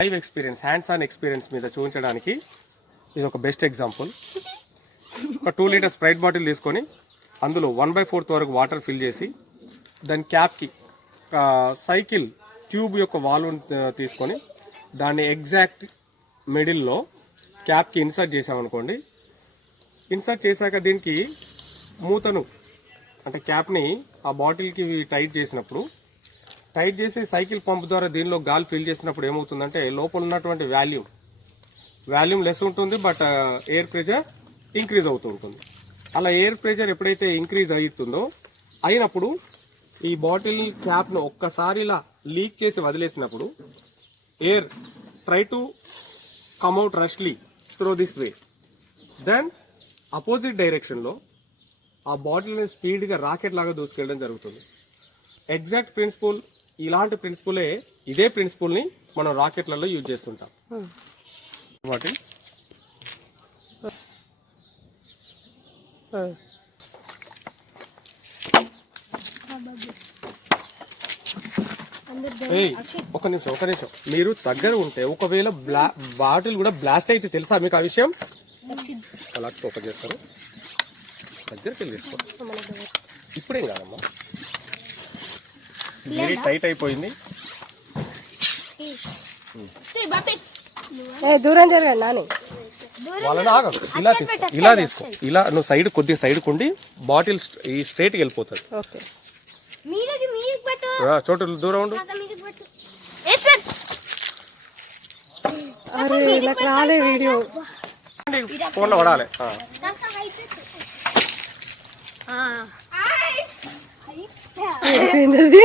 Live experience, hands on experience మీద చూపించడానికి ఇది ఒక బెస్ట్ ఎగ్జాంపుల్. ఒక 2 లీటర్ స్ప్రైట్ బాటిల్ తీసుకొని అందులో 1/4 వరకు వాటర్ ఫిల్ చేసి దాని క్యాప్కి సైకిల్ ట్యూబ్ యొక్క వాల్వ్ తీసుకొని దాన్ని ఎగ్జాక్ట్ మిడిల్లో క్యాప్కి ఇన్సర్ట్ చేసామనుకోండి. ఇన్సర్ట్ చేశాక దీనికి మూతను అంటే క్యాప్ని ఆ బాటిల్కి టైట్ చేసినప్పుడు, టైట్ చేసి సైకిల్ పంప్ ద్వారా దీనిలో గాలి ఫిల్ చేసినప్పుడు ఏమవుతుందంటే లోపల ఉన్నటువంటి వాల్యూమ్ లెస్ ఉంటుంది, బట్ ఎయిర్ ప్రెషర్ ఇంక్రీజ్ అవుతూ ఉంటుంది. అలా ఎయిర్ ప్రెషర్ ఎప్పుడైతే ఇంక్రీజ్ అవుతుందో అయినప్పుడు ఈ బాటిల్ క్యాప్ను ఒక్కసారి ఇలా లీక్ చేసి వదిలేసినప్పుడు air try to come out rushly through this way. Then opposite డైరెక్షన్లో ఆ బాటిల్ని స్పీడ్గా రాకెట్ లాగా దూసుకెళ్ళడం జరుగుతుంది. ఎగ్జాక్ట్ ప్రిన్సిపల్ ఇలాంటి ప్రిన్సిపలే, ఇదే ప్రిన్సిపల్ని మనం రాకెట్లలో యూజ్ చేస్తుంటాం. బాటిల్ ఒక నిమిషం మీరు దగ్గర ఉంటే ఒకవేళ బాటిల్ కూడా బ్లాస్ట్ అయితే తెలుసా మీకు ఆ విషయం? అలా ఓపెన్ చేస్తారు, దగ్గరికి వెళ్ళి తీసుకో. ఇప్పుడేం కాదమ్మా, వెరీ టైట్ అయిపోయింది. దూరం జరగండి నాని, వాళ్ళని ఆగదు. ఇలా తీసుకో, ఇలా నువ్వు సైడ్ కొద్దిగా సైడ్ కొండి బాటిల్ ఈ స్ట్రైట్కి వెళ్ళిపోతుంది. చోటు దూరం ఉండు. అరే నాకు రాలే వీడియో, ఫోన్లో పడాలి. అయిపోయింది.